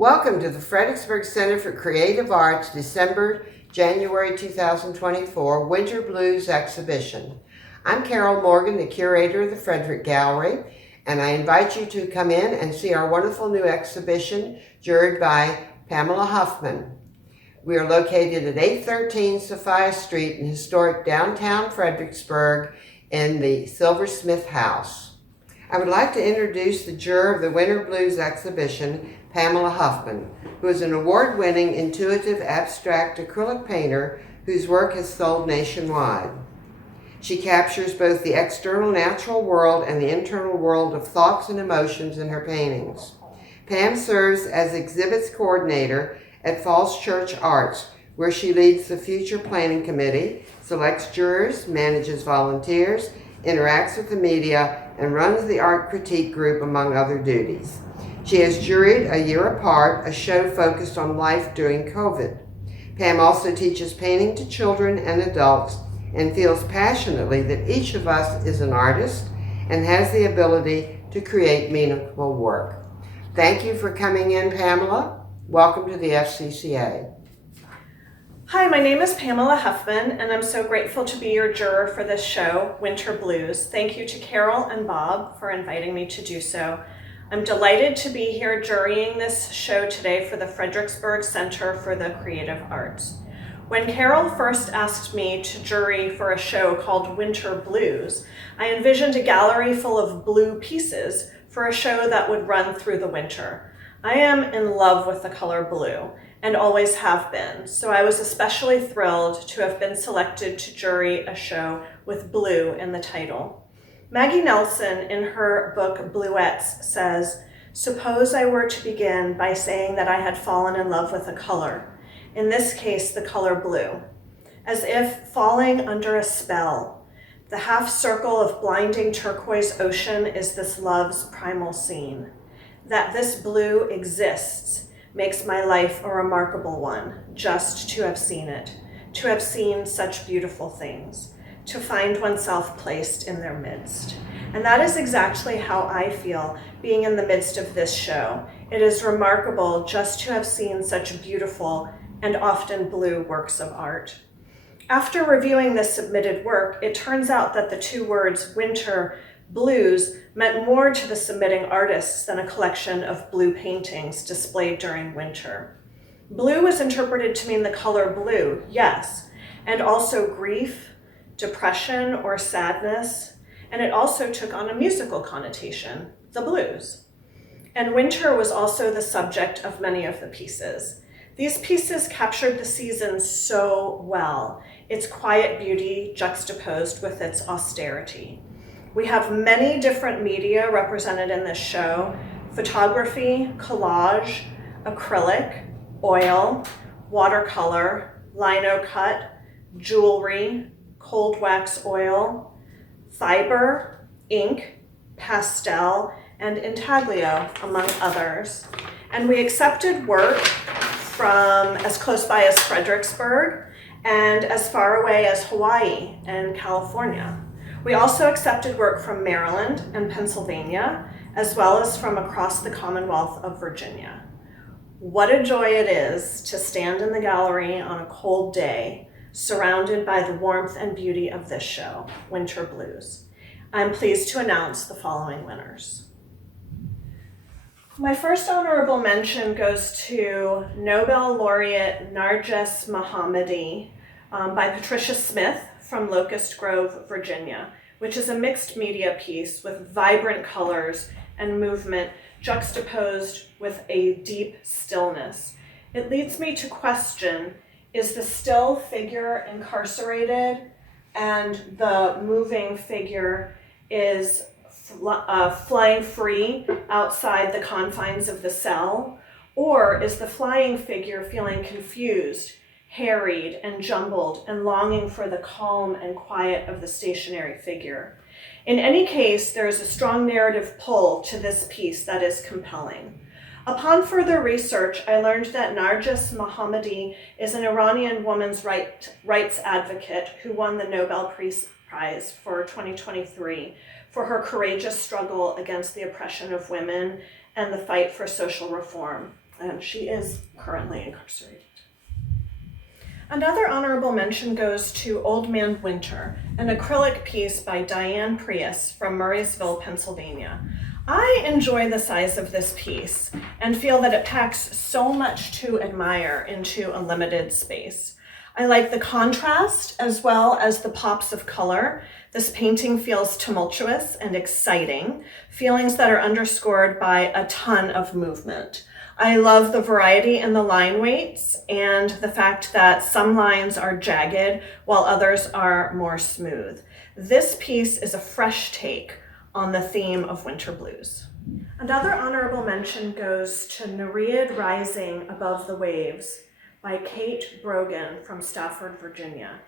Welcome to the Fredericksburg Center for Creative Arts January 2024 Winter Blues exhibition. I'm Carol Morgan, the curator of the Frederick Gallery, and I invite you to come in and see our wonderful new exhibition juried by Pamela Huffman. We are located at 813 Sophia Street in historic downtown Fredericksburg in the Silversmith House. I would like to introduce the juror of the Winter Blues exhibition, Pamela Huffman, who is an award-winning intuitive abstract acrylic painter whose work has sold nationwide. She captures both the external natural world and the internal world of thoughts and emotions in her paintings. Pam serves as exhibits coordinator at Falls Church Arts, where she leads the future planning committee, selects jurors, manages volunteers, interacts with the media, and runs the art critique group, among other duties. She has juried A Year Apart, a show focused on life during COVID. Pam also teaches painting to children and adults and feels passionately that each of us is an artist and has the ability to create meaningful work. Thank you for coming in, Pamela. Welcome to the Fcca. Hi, my name is Pamela Huffman, and I'm so grateful to be your juror for this show, Winter Blues. Thank you to Carol and Bob for inviting me to do so. I'm delighted to be here jurying this show today for the Fredericksburg Center for the Creative Arts. When Carol first asked me to jury for a show called Winter Blues, I envisioned a gallery full of blue pieces for a show that would run through the winter. I am in love with the color blue and always have been, so I was especially thrilled to have been selected to jury a show with blue in the title. Maggie Nelson, in her book Bluettes, says, "Suppose I were to begin by saying that I had fallen in love with a color, in this case the color blue, as if falling under a spell. The half circle of blinding turquoise ocean is this love's primal scene. That this blue exists makes my life a remarkable one, just to have seen it, to have seen such beautiful things, to find oneself placed in their midst." And that is exactly how I feel being in the midst of this show. It is remarkable just to have seen such beautiful and often blue works of art. After reviewing this submitted work, it turns out that the two words winter blues meant more to the submitting artists than a collection of blue paintings displayed during winter. Blue is interpreted to mean the color blue, yes, and also grief, depression, or sadness, and it also took on a musical connotation, the blues. And winter was also the subject of many of the pieces. These pieces captured the season so well, its quiet beauty juxtaposed with its austerity. We have many different media represented in this show: photography, collage, acrylic, oil, watercolor, lino cut, jewelry, cold wax oil, fiber, ink, pastel, and intaglio, among others. And we accepted work from as close by as Fredericksburg and as far away as Hawaii and California. We also accepted work from Maryland and Pennsylvania, as well as from across the Commonwealth of Virginia. What a joy it is to stand in the gallery on a cold day, surrounded by the warmth and beauty of this show, Winter Blues. I'm pleased to announce the following winners. My first honorable mention goes to Nobel laureate Narges Mohammadi by Patricia Smith from Locust Grove, Virginia, which is a mixed media piece with vibrant colors and movement juxtaposed with a deep stillness. It leads me to question, is the still figure incarcerated and the moving figure is flying free outside the confines of the cell? Or is the flying figure feeling confused, harried, and jumbled, and longing for the calm and quiet of the stationary figure? In any case, there is a strong narrative pull to this piece that is compelling. Upon further research, I learned that Narges Mohammadi is an Iranian women's rights advocate who won the Nobel Peace Prize for 2023 for her courageous struggle against the oppression of women and the fight for social reform. and she is currently incarcerated. Another honorable mention goes to Old Man Winter, an acrylic piece by Diane Prius from Murraysville, Pennsylvania. I enjoy the size of this piece and feel that it packs so much to admire into a limited space. I like the contrast as well as the pops of color. This painting feels tumultuous and exciting, feelings that are underscored by a ton of movement. I love the variety in the line weights and the fact that some lines are jagged while others are more smooth. This piece is a fresh take on the theme of winter blues. Another honorable mention goes to Nereid Rising Above the Waves by Kate Brogan from Stafford, Virginia.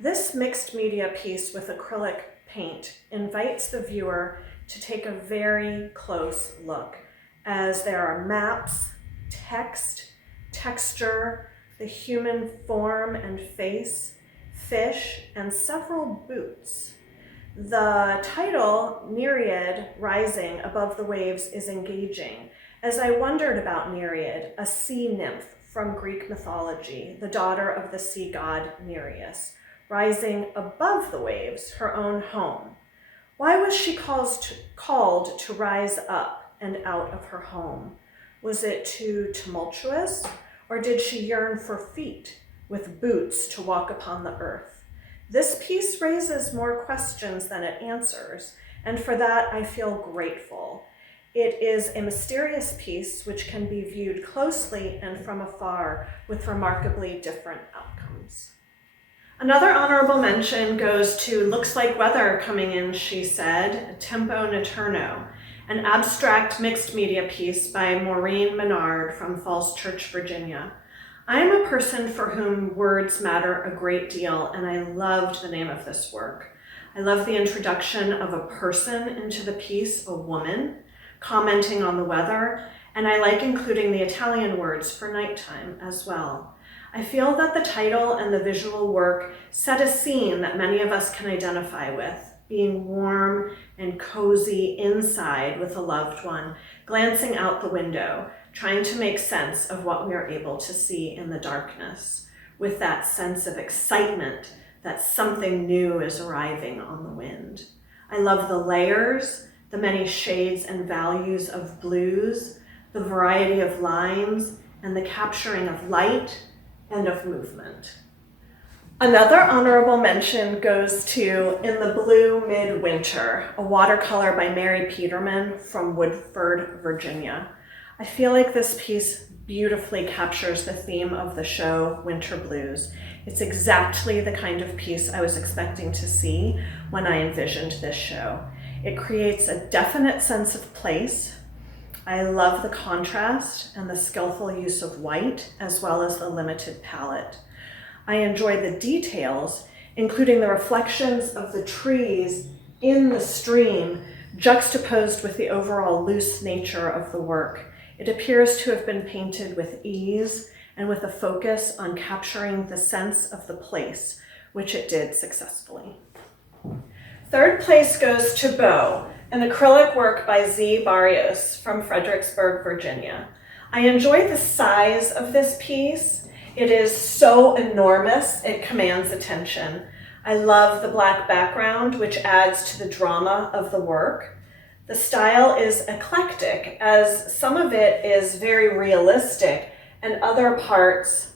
This mixed media piece with acrylic paint invites the viewer to take a very close look, as there are maps, text, texture, the human form and face, fish, and several boots. The title, Nereid Rising Above the Waves, is engaging, as I wondered about Nereid, a sea nymph from Greek mythology, the daughter of the sea god Nereus, rising above the waves, her own home. Why was she called to rise up and out of her home? Was it too tumultuous, or did she yearn for feet with boots to walk upon the earth? This piece raises more questions than it answers, and for that I feel grateful. It is a mysterious piece which can be viewed closely and from afar with remarkably different outcomes. Another honorable mention goes to Looks Like Weather Coming In, She Said, Tempo Naterno, an abstract mixed media piece by Maureen Menard from Falls Church, Virginia. I am a person for whom words matter a great deal, and I loved the name of this work. I love the introduction of a person into the piece, a woman, commenting on the weather, and I like including the Italian words for nighttime as well. I feel that the title and the visual work set a scene that many of us can identify with, being warm and cozy inside with a loved one, glancing out the window, trying to make sense of what we are able to see in the darkness, with that sense of excitement that something new is arriving on the wind. I love the layers, the many shades and values of blues, the variety of lines, and the capturing of light and of movement. Another honorable mention goes to In the Blue Midwinter, a watercolor by Mary Peterman from Woodford, Virginia. I feel like this piece beautifully captures the theme of the show, Winter Blues. It's exactly the kind of piece I was expecting to see when I envisioned this show. It creates a definite sense of place. I love the contrast and the skillful use of white, as well as the limited palette. I enjoy the details, including the reflections of the trees in the stream, juxtaposed with the overall loose nature of the work. It appears to have been painted with ease and with a focus on capturing the sense of the place, which it did successfully. Third place goes to Beau, an acrylic work by Z. Barrios from Fredericksburg, Virginia. I enjoy the size of this piece. It is so enormous, it commands attention. I love the black background, which adds to the drama of the work. The style is eclectic, as some of it is very realistic and other parts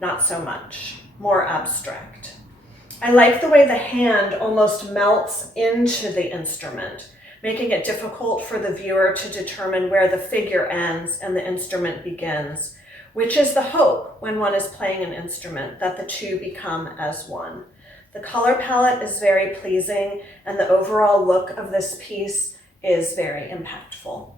not so much, more abstract. I like the way the hand almost melts into the instrument, making it difficult for the viewer to determine where the figure ends and the instrument begins, which is the hope when one is playing an instrument, that the two become as one. The color palette is very pleasing, and the overall look of this piece is very impactful.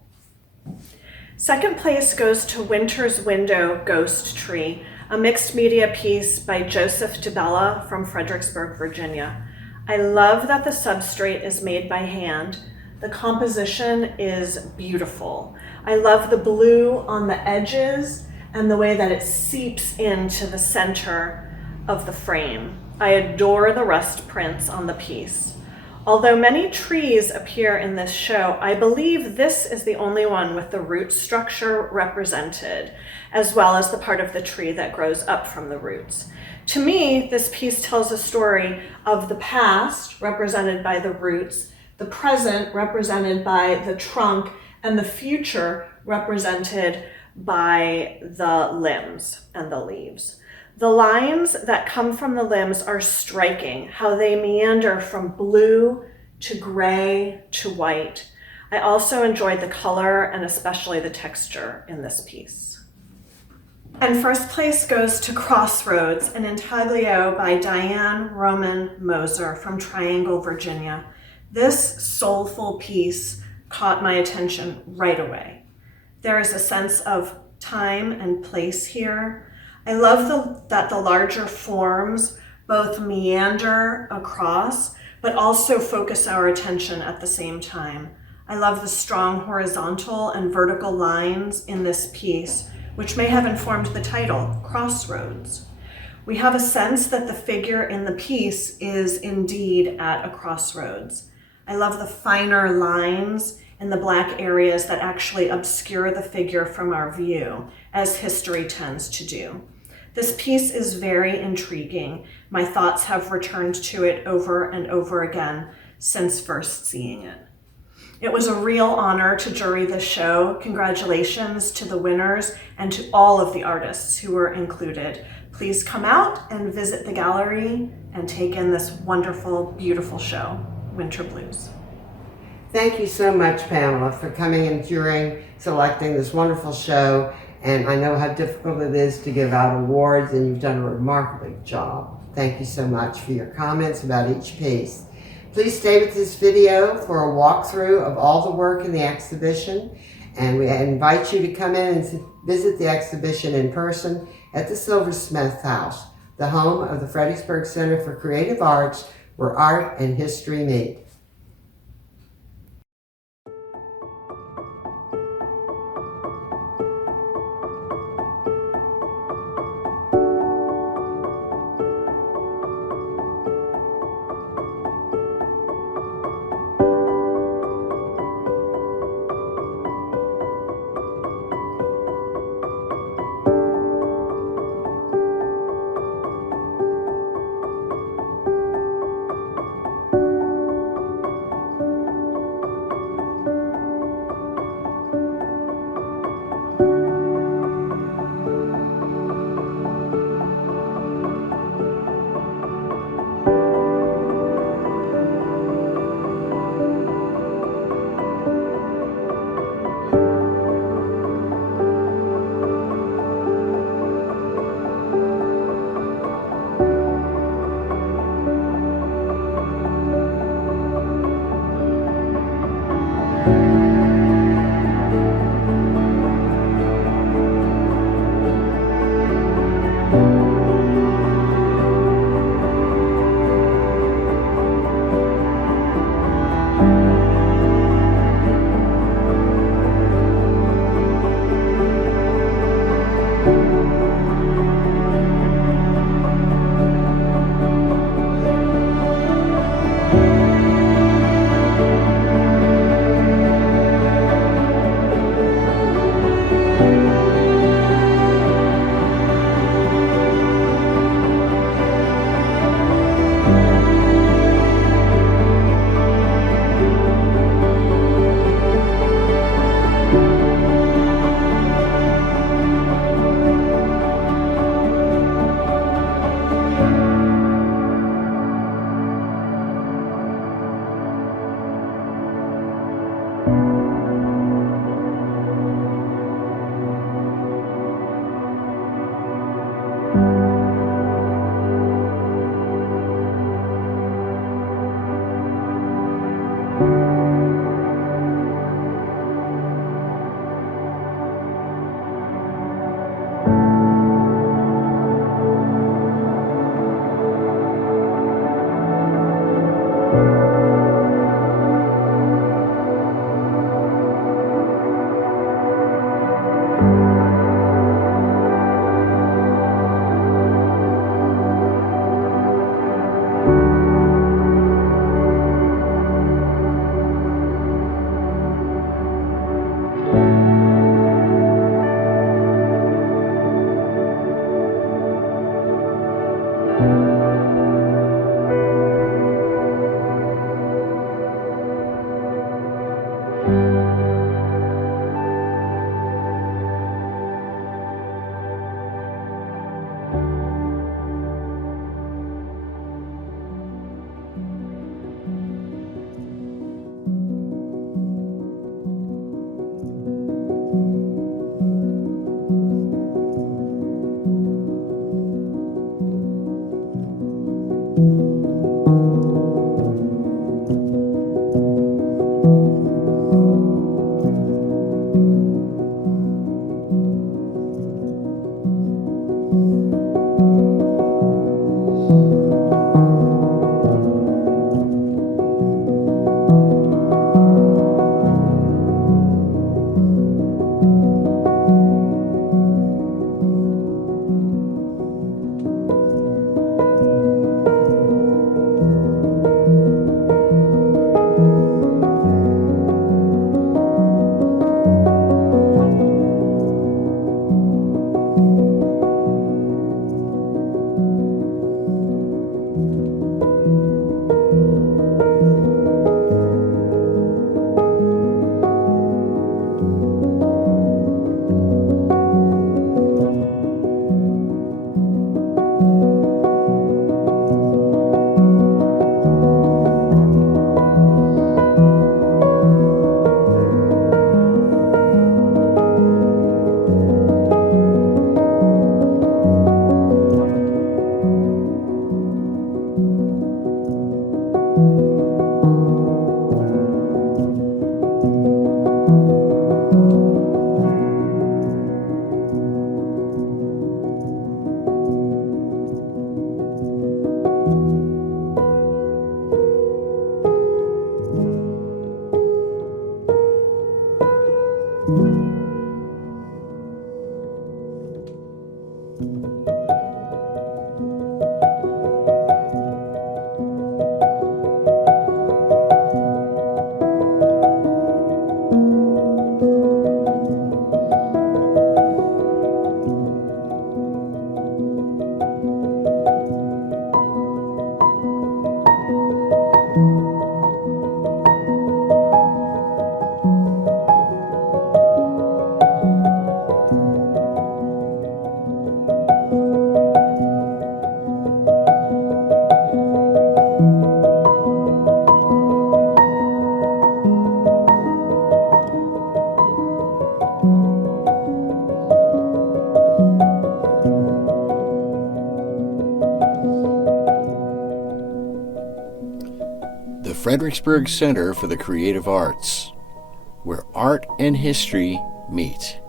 Second place goes to Winter's Window Ghost Tree, a mixed media piece by Joseph DeBella from Fredericksburg, Virginia. I love that the substrate is made by hand. The composition is beautiful. I love the blue on the edges and the way that it seeps into the center of the frame. I adore the rust prints on the piece. Although many trees appear in this show, I believe this is the only one with the root structure represented, as well as the part of the tree that grows up from the roots. To me, this piece tells a story of the past, represented by the roots, the present, represented by the trunk, and the future, represented by the limbs and the leaves. The lines that come from the limbs are striking, how they meander from blue to gray to white. I also enjoyed the color and especially the texture in this piece. And first place goes to Crossroads, an intaglio by Diane Roman Moser from Triangle, Virginia. This soulful piece caught my attention right away. There is a sense of time and place here. I love that the larger forms both meander across, but also focus our attention at the same time. I love the strong horizontal and vertical lines in this piece, which may have informed the title, Crossroads. We have a sense that the figure in the piece is indeed at a crossroads. I love the finer lines in the black areas that actually obscure the figure from our view, as history tends to do. This piece is very intriguing. My thoughts have returned to it over and over again since first seeing it. It was a real honor to jury the show. Congratulations to the winners and to all of the artists who were included. Please come out and visit the gallery and take in this wonderful, beautiful show, Winter Blues. Thank you so much, Pamela, for coming and jurying, selecting this wonderful show. And I know how difficult it is to give out awards, and you've done a remarkable job. Thank you so much for your comments about each piece. Please stay with this video for a walkthrough of all the work in the exhibition. And we invite you to come in and visit the exhibition in person at the Silversmith House, the home of the Fredericksburg Center for Creative Arts, where art and history meet. The Fredericksburg Center for the Creative Arts, where art and history meet.